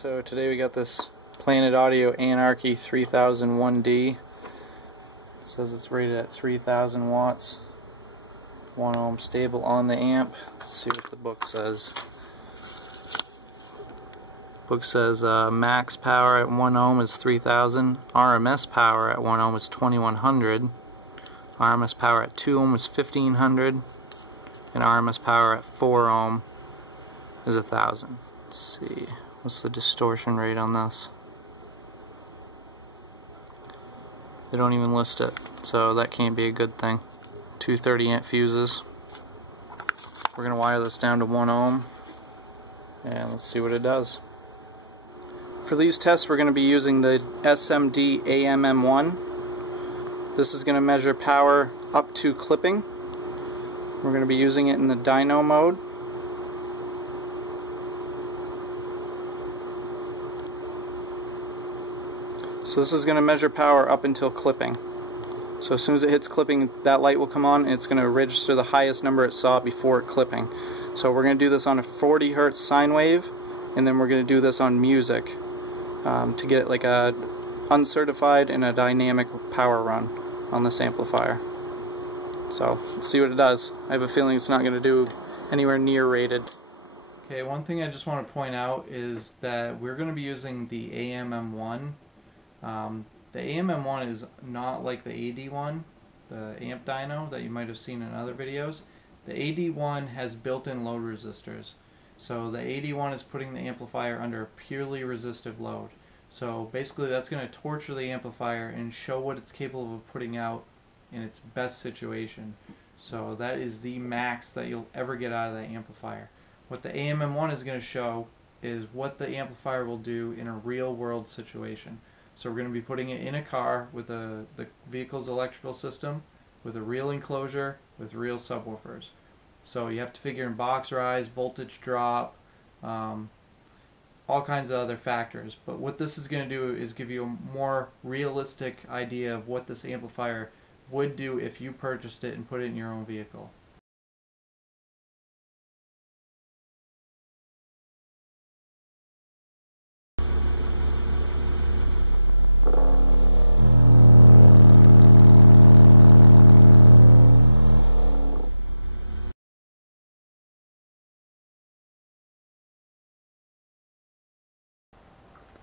So today we got this Planet Audio Anarchy 3000.1D. It says it's rated at 3000 watts, 1 ohm stable on the amp. Let's see what the book says. Book says max power at 1 ohm is 3000, RMS power at 1 ohm is 2100, RMS power at 2 ohm is 1500, and RMS power at 4 ohm is 1000. Let's see, what's the distortion rate on this? They don't even list it, so that can't be a good thing. 230 amp fuses. We're going to wire this down to 1 ohm and let's see what it does. For these tests we're going to be using the SMD AMM-1. This is going to measure power up to clipping. We're going to be using it in the Dyno mode. So this is going to measure power up until clipping. So as soon as it hits clipping, that light will come on and it's going to register the highest number it saw before clipping. So we're going to do this on a 40 hertz sine wave, and then we're going to do this on music to get like a uncertified and a dynamic power run on this amplifier. So let's see what it does. I have a feeling it's not going to do anywhere near rated. Okay, one thing I just want to point out is that we're going to be using the AMM-1. The AMM-1 is not like the AD1, the amp dyno that you might have seen in other videos. The AD1 has built-in load resistors. So the AD1 is putting the amplifier under a purely resistive load. So basically that's going to torture the amplifier and show what it's capable of putting out in its best situation. So that is the max that you'll ever get out of that amplifier. What the AMM-1 is going to show is what the amplifier will do in a real world situation. So we're going to be putting it in a car with the vehicle's electrical system, with a real enclosure, with real subwoofers. So you have to figure in box rise, voltage drop, all kinds of other factors. But what this is going to do is give you a more realistic idea of what this amplifier would do if you purchased it and put it in your own vehicle.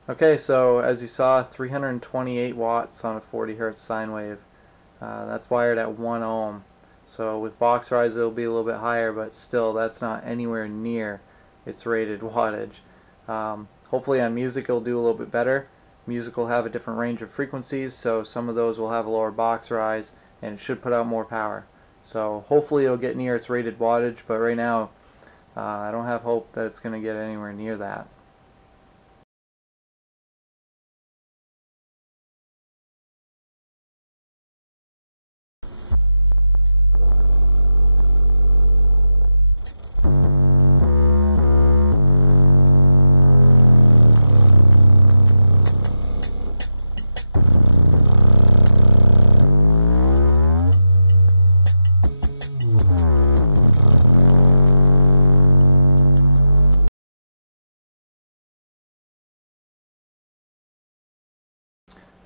Okay, so as you saw, 328 watts on a 40 hertz sine wave. That's wired at 1 ohm. So with box rise it'll be a little bit higher, but still that's not anywhere near its rated wattage. Hopefully on music it'll do a little bit better. Music will have a different range of frequencies, so some of those will have a lower box rise and it should put out more power. So hopefully it'll get near its rated wattage, but right now I don't have hope that it's going to get anywhere near that.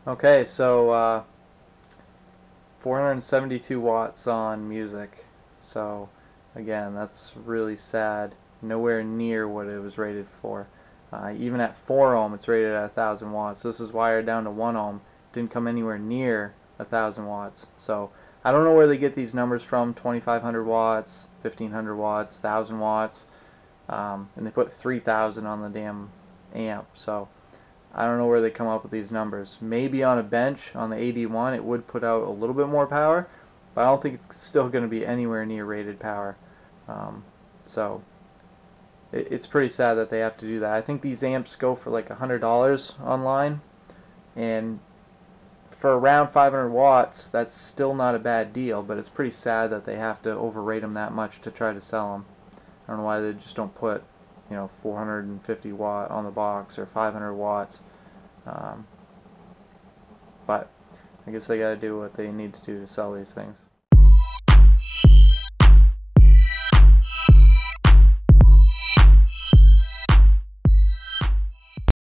Okay, so 472 watts on music. So again, that's really sad. Nowhere near what it was rated for. Even at 4 ohm, it's rated at 1000 watts. This is wired down to 1 ohm. Didn't come anywhere near 1000 watts. So I don't know where they get these numbers from. 2500 watts, 1500 watts, 1000 watts, and they put 3000 on the damn amp. So I don't know where they come up with these numbers. Maybe on a bench on the AD1 it would put out a little bit more power, but I don't think it's still going to be anywhere near rated power. So it's pretty sad that they have to do that. I think these amps go for like $100 online, and for around 500 watts that's still not a bad deal, but it's pretty sad that they have to overrate them that much to try to sell them. I don't know why they just don't put 450 watt on the box or 500 watts. But I guess they gotta do what they need to do to sell these things.